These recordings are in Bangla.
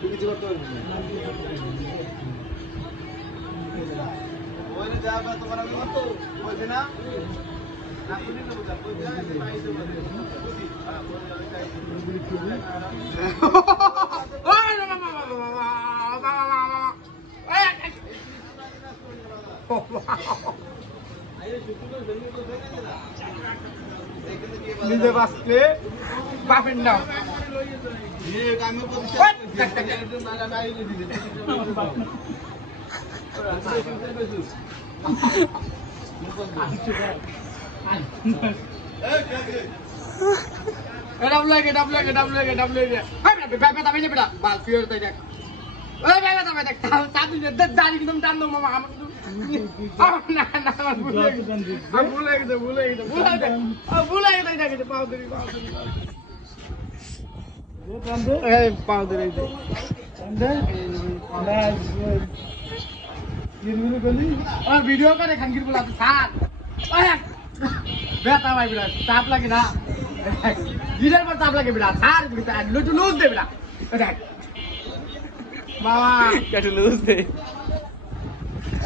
কিছু করতে পারবি না ওইরে যাবা তোমার আমি তো বলছি না আপনি তো বুঝা কই যায় ভাই তো বলে বুঝি হ্যাঁ বলে যাবে তাই নিজে বাঁচলে পাবেন না আমি ভিডিও করে খানগির বলা বেতা ভাই বিরাট চাপ লাগে না দিনের পর চাপ লাগে বিরাট সার লুটু লুজ দে বিরাট বাবা কেটে লুজ দে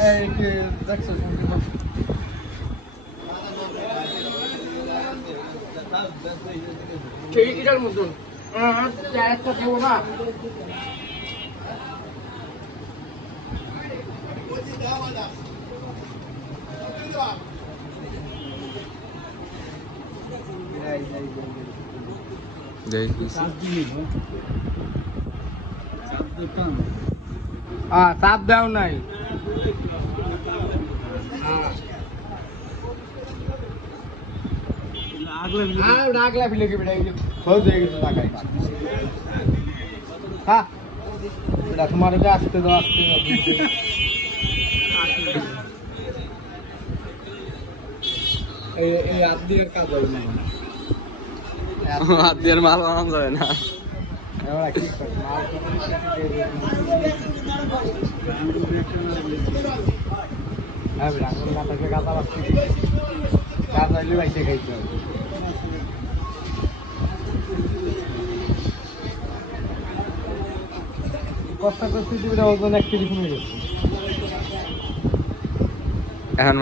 এই যে দেখছো কেইটার মতন একটা দেবো না চাপ দাও নাই আগলা ফিলে কি বেটা হয়ে গেছে টাকায় হ্যাঁ বেটা তোমার আসতে দাও আসতে এই আদির কাজ হয় না আদির মাল বানানো যাবে না এবার কি করে মাল হ্যাঁ বেটা কোন মাথাকে গাদা বাস্তি কাজ হইলে বাইতে খাইতে হবে কষ্ট করতে দিবে ওজন 1 কেজি কমে গেছে এখন